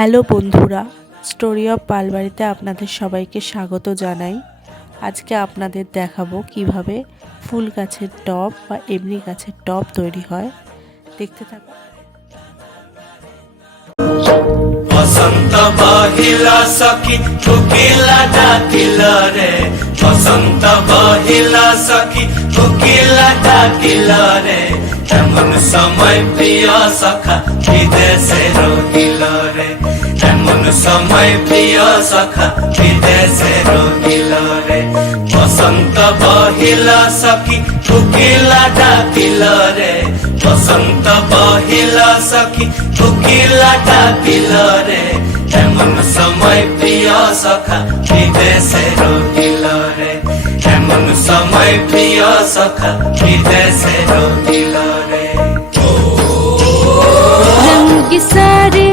Hello বন্ধুরা, story of পালবাড়িতে আপনাদের সবাইকে স্বাগত জানাই। আজকে আপনাদের দেখাবো কিভাবে ফুল গাছের টব বা এমনি গাছের টব তৈরি হয়। দেখতে থাকুন। বসন্ত বহিলা সখী কোকিলা ডাকিল রে, বসন্ত বহিলা সখী কোকিলা ডাকিল রে, এমন সময় প্রিয় সখা বিদেশে রহিল রে, এমন সময় প্রিয় সখা বিদেশে রহিল রে। বসন্ত বহিলা সখী কোকিলা ডাকিল রে, বসন্ত বহিলা সখী কোকিলা ডাকিল রে, এমন সময় প্রিয় সখা বিদেশে রহিল রে, এমন সময় প্রিয় সখা বিদেশে রহিল রে। रंग सारे